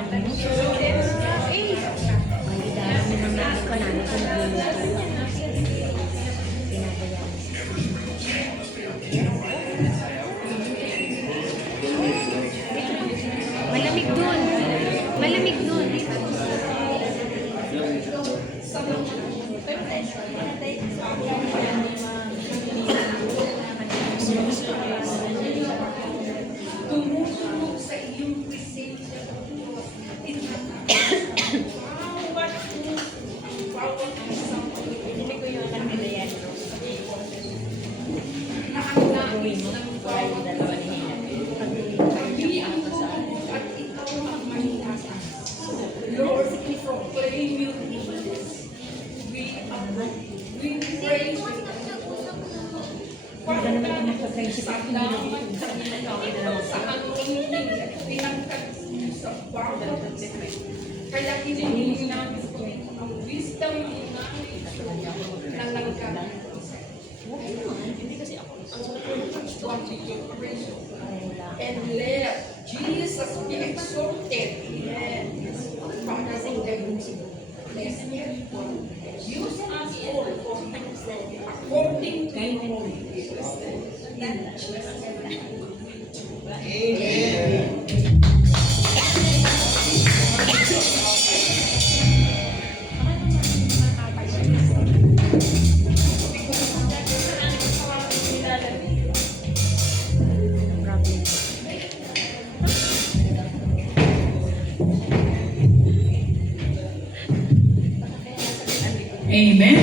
anak mo? Ay, dami ng mga panalo ko nagluluto. Malamig dun. Malamig dun. Tumutunog sa iyong presensya. Bawat isang Hindi ko yung kanila yan. nakanais ng bawat at ikaw ang manilasan. Lord, we proclaim your goodness. We adore you. We praise you. Sa laman sa anointing at pinagkat sa bawat secret. Kaya hinihingi namin po ang wisdom ng namin na nagkakaroon. Hindi kasi ako. And let Jesus be exalted. Para sa use us all according to your will. Amen.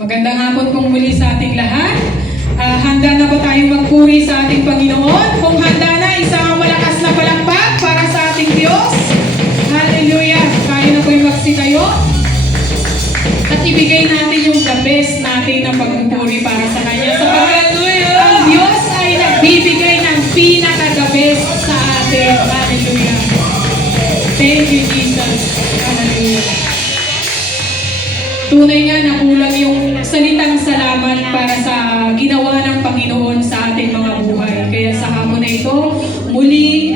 Magandang hapon pong muli sa ating lahat. Handa na ba tayong magpuri sa ating Panginoon? Kung handa na, isang malakas na palakpak para sa ating Diyos. Hallelujah! Kaya na po yung magsitayo. At ibigay natin yung the best natin na pagpupuri para sa Kanya. Ang Diyos ay nagbibigay ng pinaka-the best sa atin. Hallelujah! Thank you, Jesus. Hallelujah! Tunay nga na kulang yung salitang salamat para sa ginawa ng Panginoon sa ating mga buhay. Kaya sa hapon na ito, muli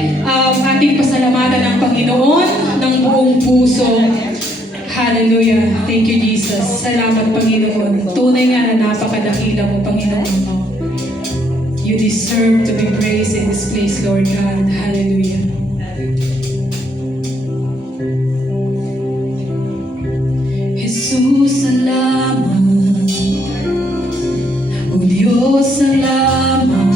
ating pasalamatan ng Panginoon ng buong puso. Hallelujah. Thank you, Jesus. Salamat, Panginoon. Tunay nga na napakadakila mo, Panginoon mo. You deserve to be praised in this place, Lord God. Hallelujah. Jesus, salamat. O Diyos, salamat.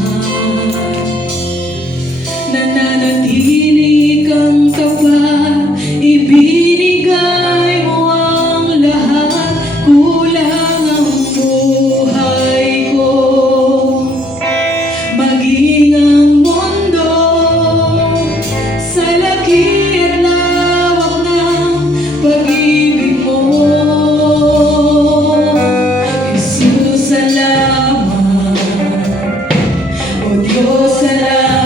Nananatili kang tapat, ibinigay mo ang lahat. Kulang ang buhay ko, maging ang mundo sa laki at lawak ng pag-ibig mo. Jesus, salamat. O Diyos, salamat.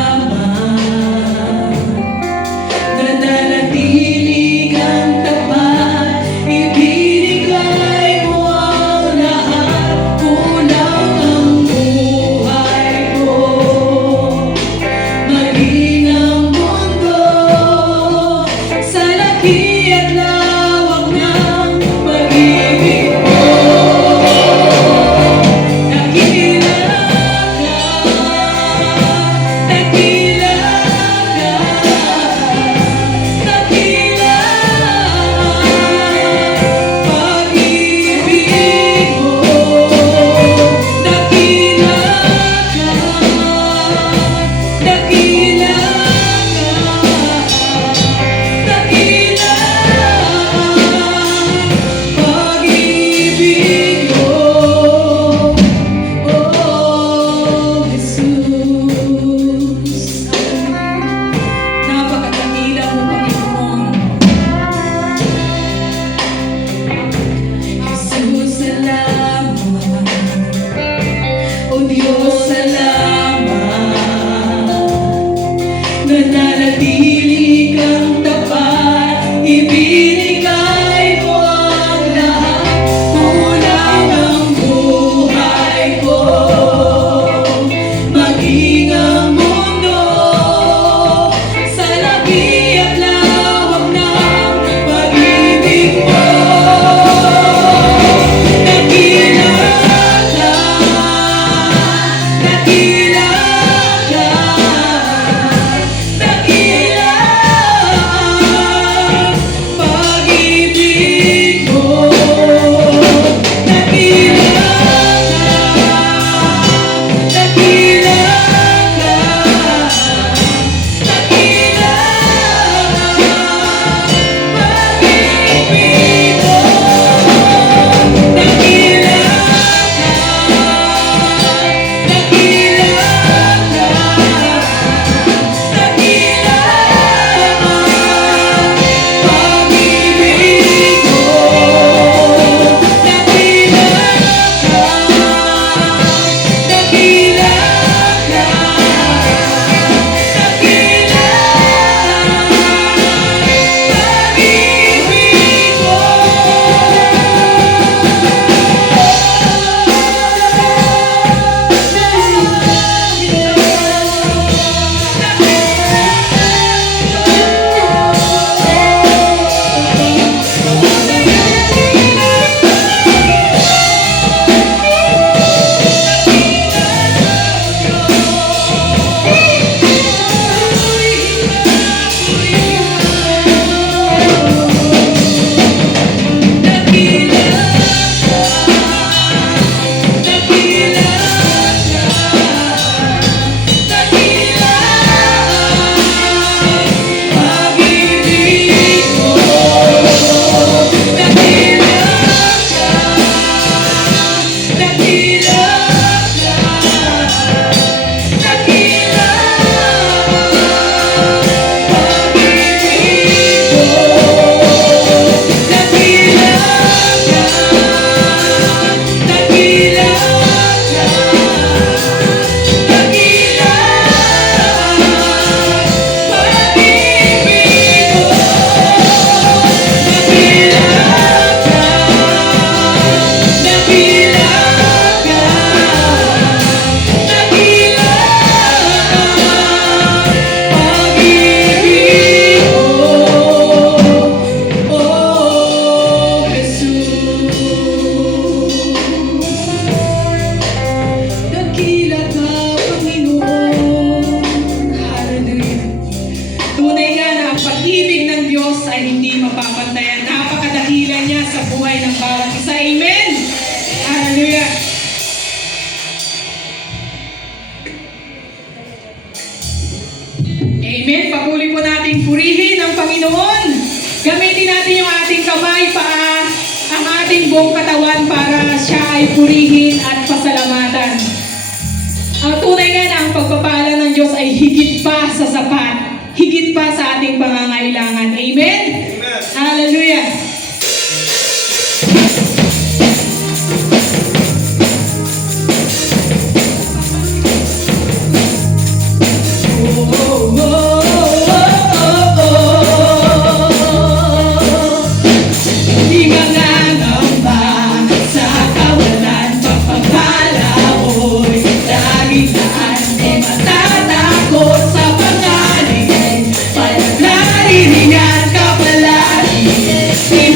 Nananatili kang tapat, ibinigay mo ang lahat. Kulang ang buhay ko, maging ang mundo sa laki at lawak ng pag-ibig mo. Dakila maging ang mundo sa labi Tunay nga na ang pag-ibig ng Diyos ay hindi mapapantayan. Napakadakila niya sa buhay ng bawat isa. Amen! Hallelujah! Amen. Papuli po natin purihin ang Panginoon. Gamitin natin yung ating kamay, paa, ang ating buong katawan para siya ay purihin at pasalamatan. Ang tunay nga na ang pagpapala ng Diyos ay higit pa sa sapat, higit pa sa ating pangangailangan. Amen? Hallelujah! Naririyan ka palagi.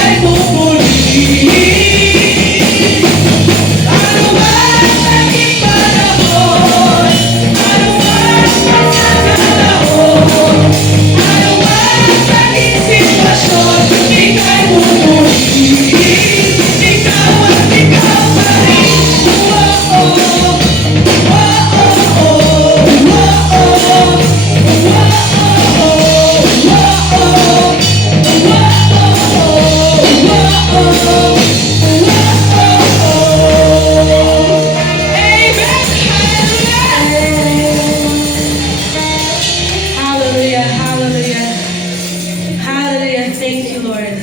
ika'y pupurihin. Ano man naging panahon, ano man pagkakataon, ano man naging sitwasyon, ika'y pupurihin. Ikaw at ikaw pa rin. Hallelujah, hallelujah. Hallelujah. Thank you, Lord.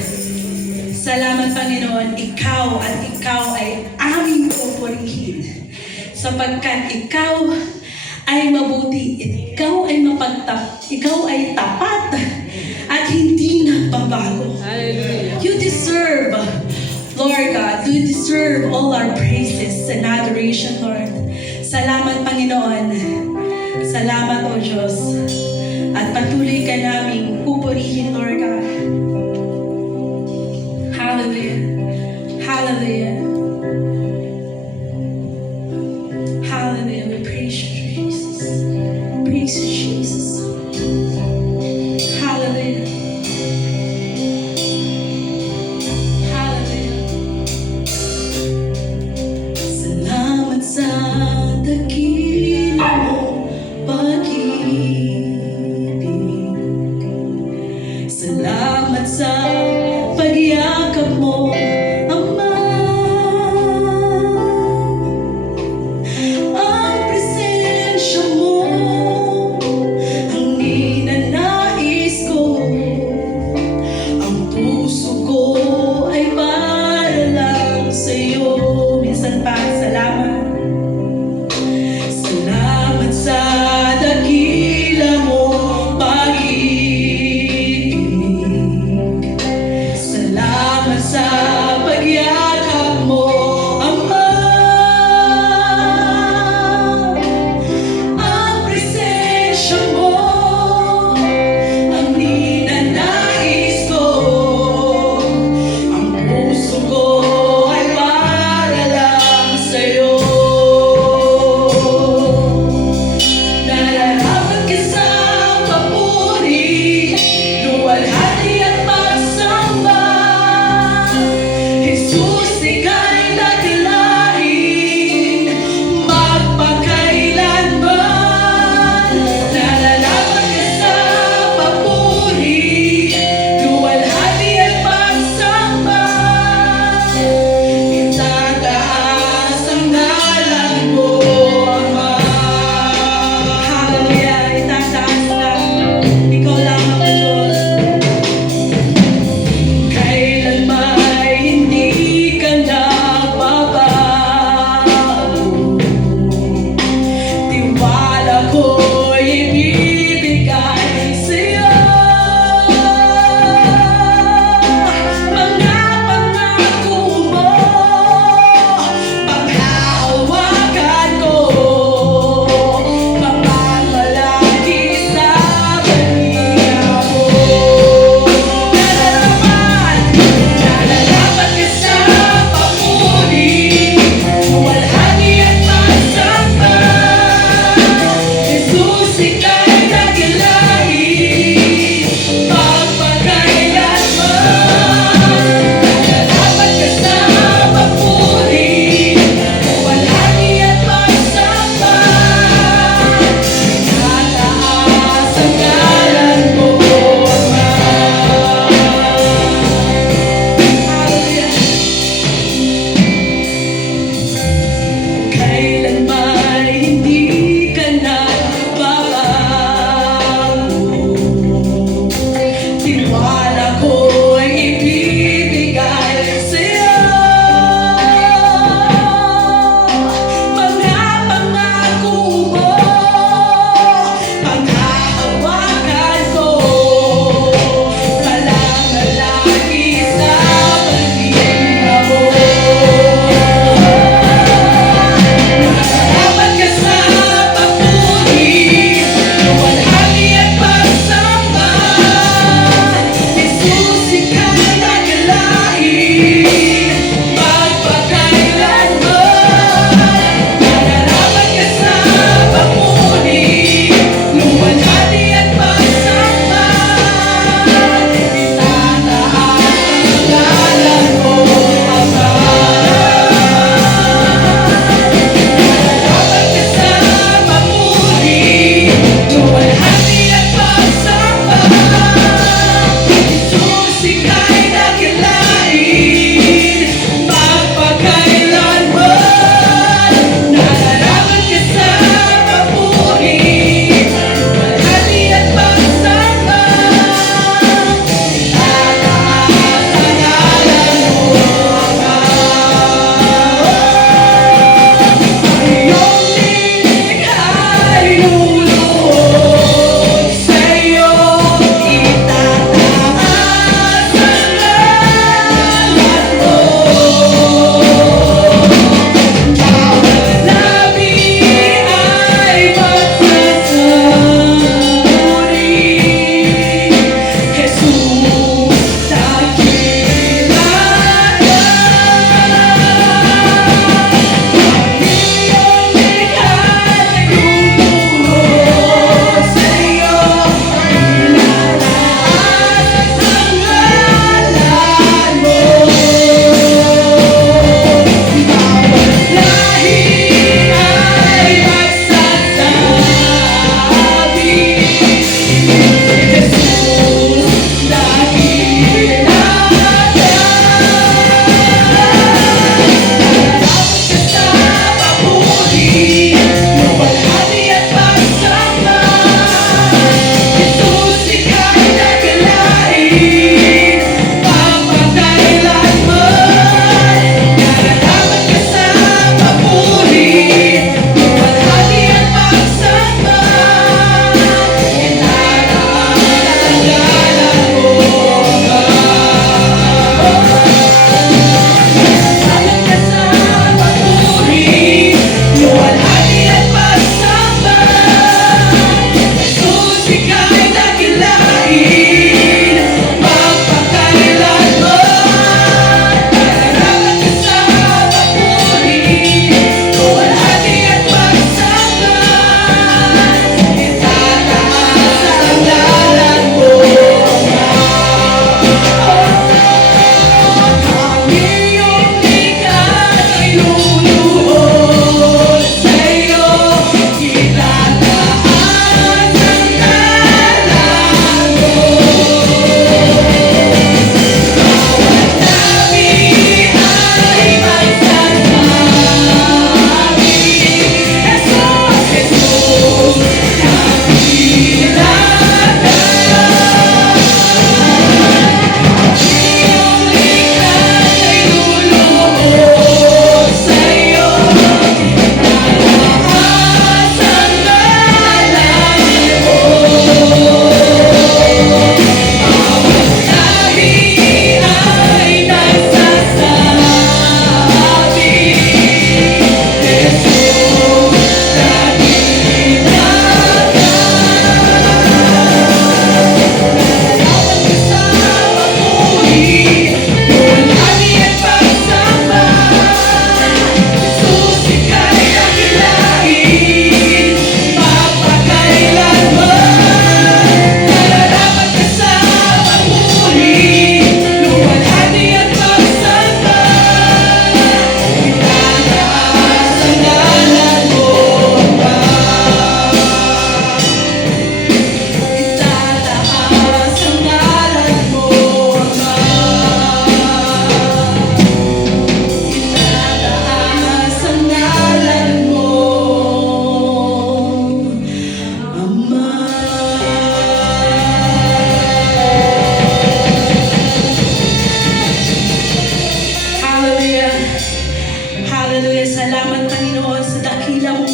Salamat, Panginoon. Ikaw at ikaw ay aming pupurihin. Sapagkat ikaw ay mabuti, ikaw ay ikaw ay tapat, at hindi nagbabago. Hallelujah. You deserve, Lord God, you deserve all our praises and adoration, Lord. Salamat, Panginoon. Salamat, O Diyos. At patuloy ka naming pupurihin, Lord God. Hallelujah. Hallelujah. Hallelujah. We praise you, Jesus. Praise you, Jesus. Hallelujah. Hallelujah. Salamat sa dakila mong pag-ibig. Salamat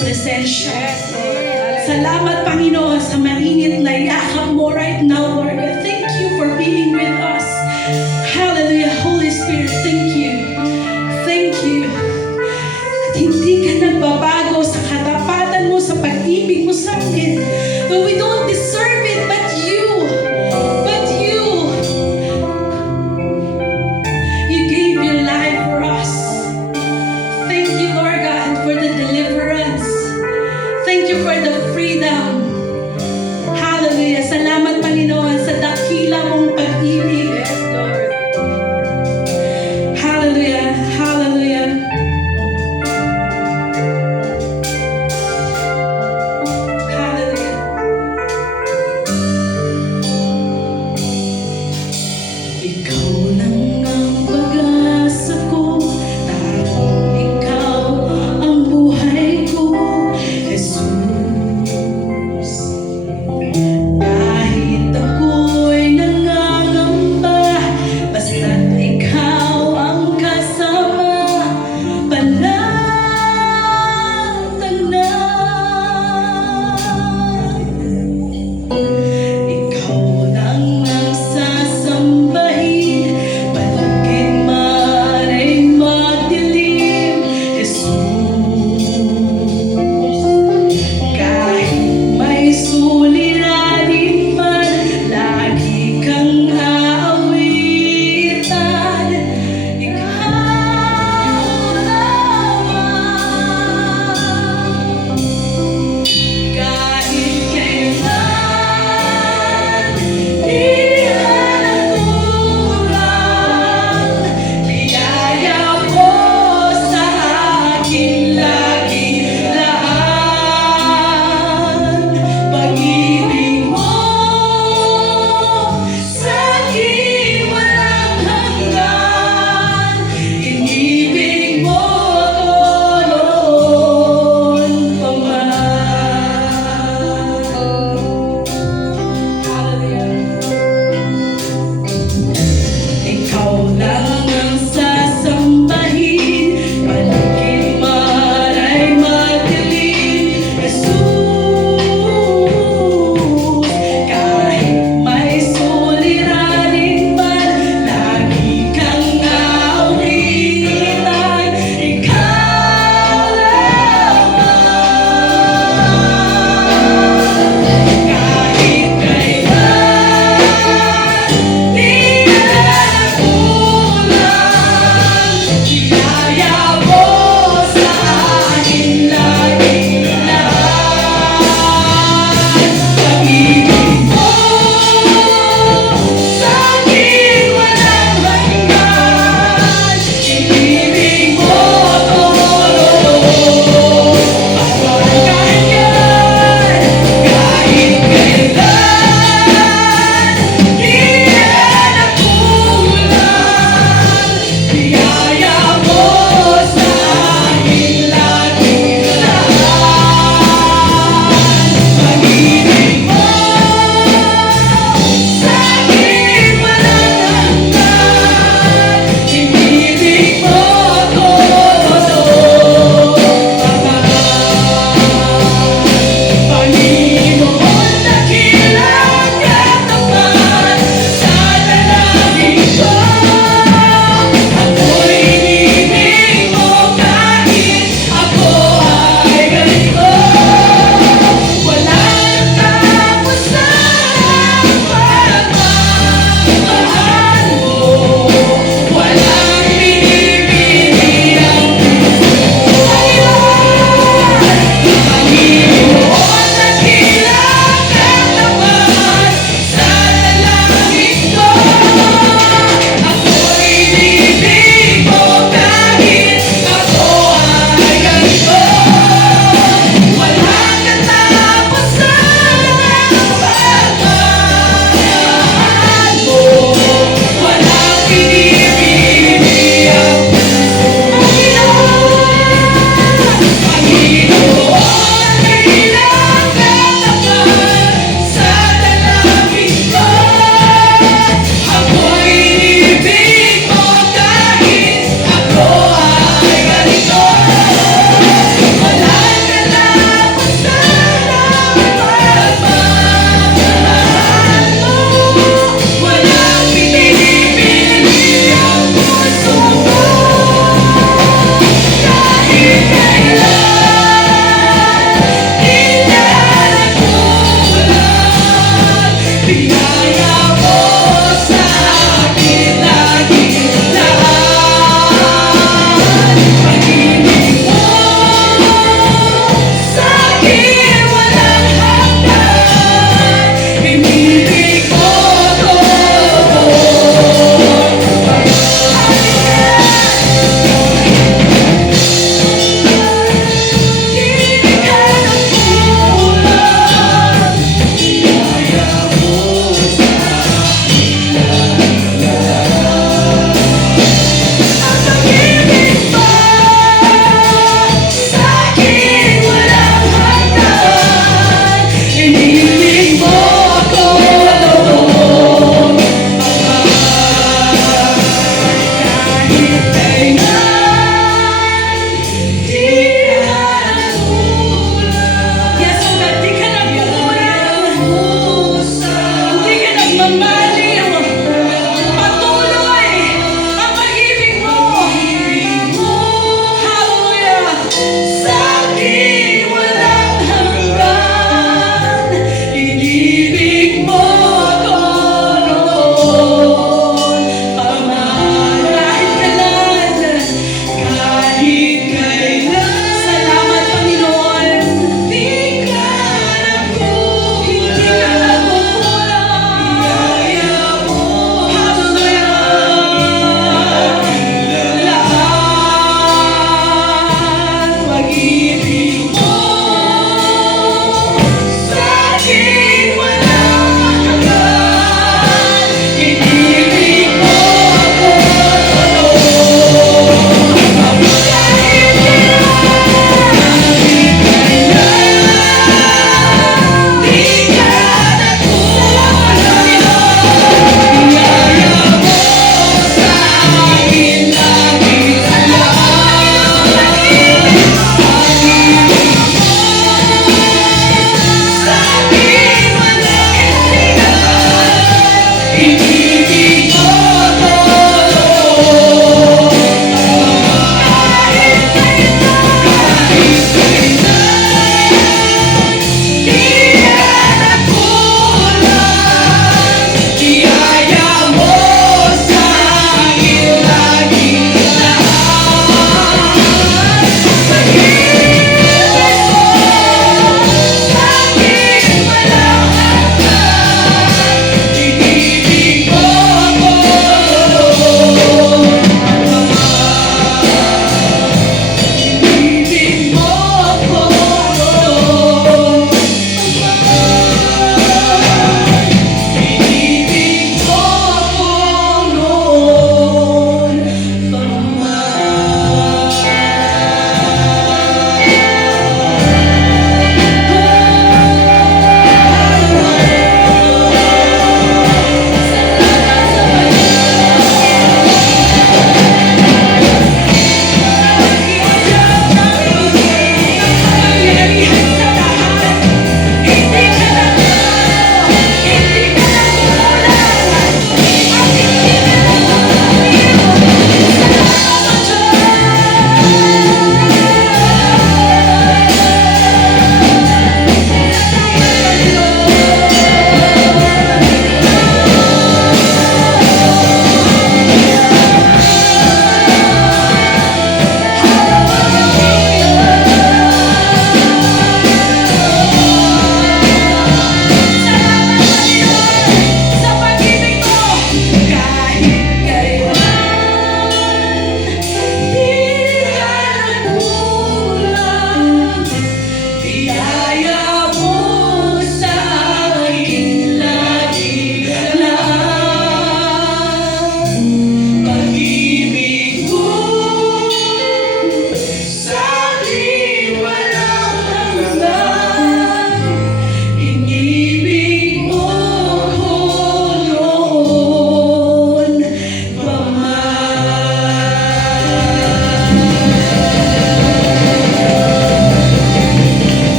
presensya. Salamat, Panginoon, sa mainit na yakap mo right now, Lord. Thank you for being with us. Hallelujah. Holy Spirit, thank you. Thank you. At hindi ka nagbabago sa katapatan mo, sa pag-ibig mo sa akin. Though we don't deserve it, but you gave your life for us. Thank you, Lord God, for the deliverance. Thank you for the freedom. Hallelujah. Salamat, Panginoon, sa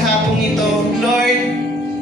hapong ito. Lord,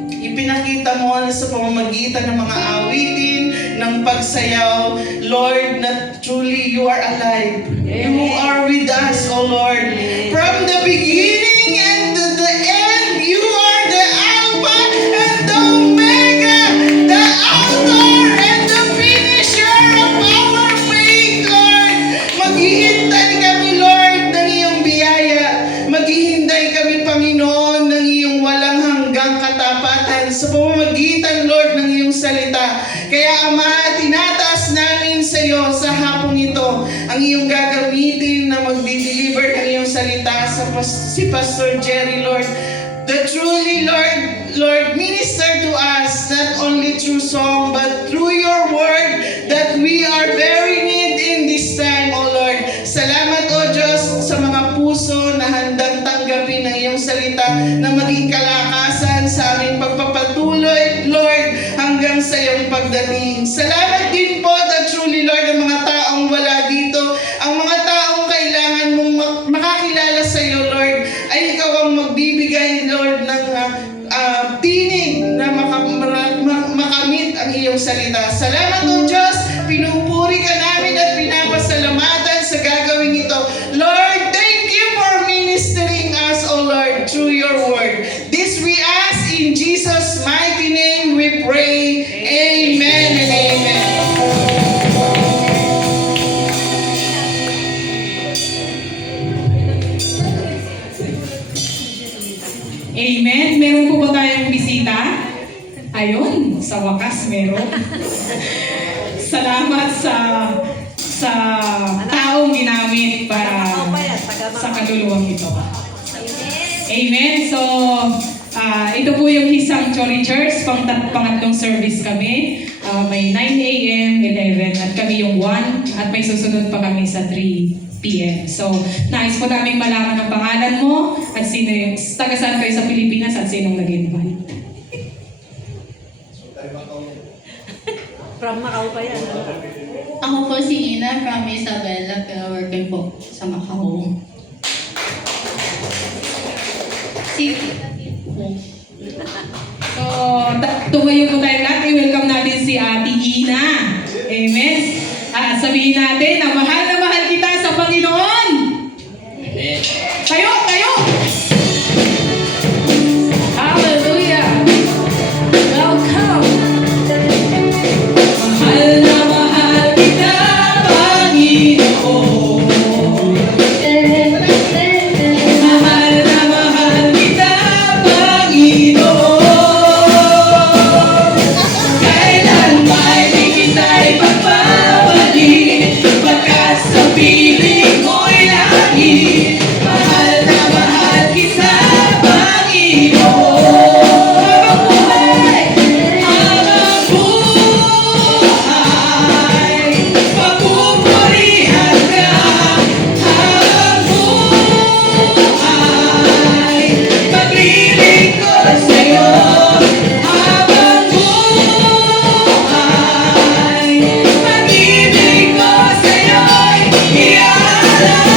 ipinakita mo na sa pamamagitan ng mga awitin, ng pagsayaw, Lord, that truly you are alive. You are with us, O Lord. From the beginning and to the end, you are the Alpha and the Omega, the author and the finisher of our faith, Lord. Maghihintay kami, Lord, ng iyong biyaya. Maghihintay kami, Panginoon, ng iyong walang hanggang katapatan sa pamamagitan, Lord, ng iyong salita. Kaya, Ama, tinataas namin sa iyo sa hapong ito ang iyong gagamitin na magdi-deliver ng iyong salita sa si Pastor Jerry, Lord. That truly, Lord, minister to us not only through song but through your word that we are very need in this time, O Lord. Salamat, O Diyos, sa mga puso na handang tanggapin ang iyong salita na maging kalakasan sa aming pagpapatuloy, Lord, hanggang sa iyong pagdating. Salamat din po that truly, Lord, ang mga taong wala dito, ang mga taong kailangan mong makakilala sa iyo, Lord, ay ikaw ang magbibigay, Lord, ng tinig na makamit ang iyong salita. Salamat, O Diyos, pinupuri ka namin at pinapasalamatan sa gagawin ito. Lord, thank you for ministering us, O Lord, through your word. This we ask in Jesus' mighty name we pray. Amen and amen. Amen. Meron po ba tayong bisita? Ayun, sa wakas meron. Salamat sa taong ginamit para sa kaluluwang ito. Amen. So, ito po yung Hisang Chori Church, pangatlong service kami. May 9 a.m., 11, at kami yung 1, at may susunod pa kami sa 3 p.m. So, nais po namin malaman ang pangalan mo, at sino yung, taga saan kayo sa Pilipinas, at sinong nag-invite. From Macau pa yan. Ako po si Ina from Isabela, pero working po sa Macau. So, tumayo po tayo lahat. I-welcome natin si Ate Ina. Amen. Sabihin natin na mahal kita sa Panginoon. Amen. Tayo! Hallelujah! Welcome! Mahal na mahal kita, Panginoon. Mahal na mahal kita, Panginoon. Kailan may di kita'y pagbabalik, pagkat sa piling mo'y langit. Mahal na mahal kita, Panginoon. Habang buhay, pagpupurihan ka. Habang buhay, paglilingkod sa'yo. Habang buhay, pag-ibig ko sa'yo'y iaalay.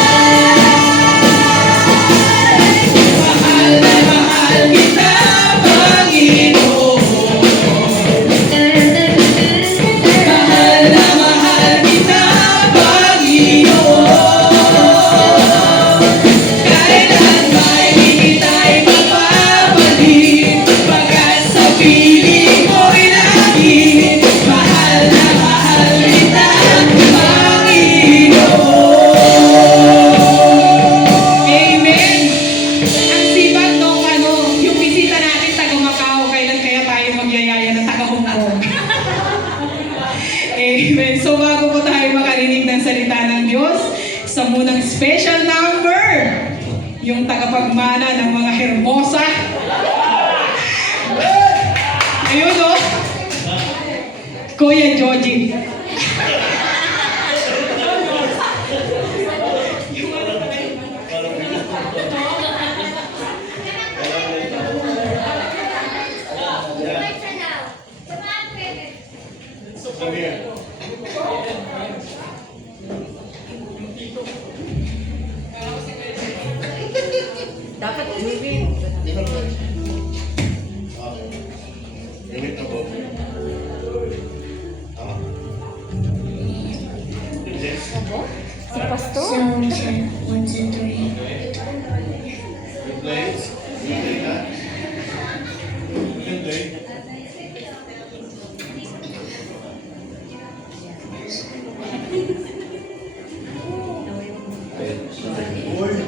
Mahal na mahal kita, Panginoon. Mahal na mahal kita, Panginoon. Kailan may di kita'y mapapalik, pagkat sa piling mo'y langit. Mahal na mahal kita, Panginoon. Amen. Ang sibat nung yung bisita natin taga Macau, kailan kaya tayo magyayaya ng taga Hong Kong? Amen. So bago po tayo makarinig ng salita ng Diyos, sa munang special number, yung tagapagmana ng mga hermosa. Ayun o. Kuya Joji. Dapat moving. Gamit na po. Tama? Si Pastor? Sound check, 1, 2, 3. Good place. Good day ka. Good day.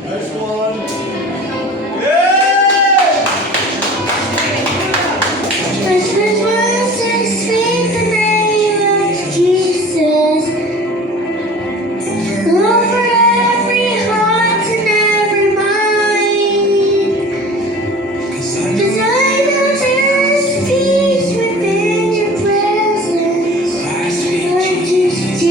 Nice one. Christmas was and speak the name of Jesus. Over every heart and every mind. 'Cause I know there's peace within your presence. Lord Jesus.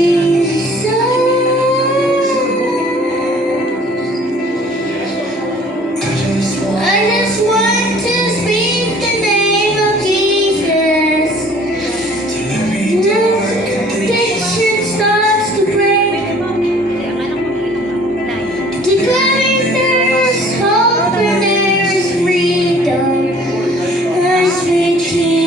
I just want to speak the name of Jesus. Addiction starts to break. Declaring there is hope and there is freedom. I speak Jesus.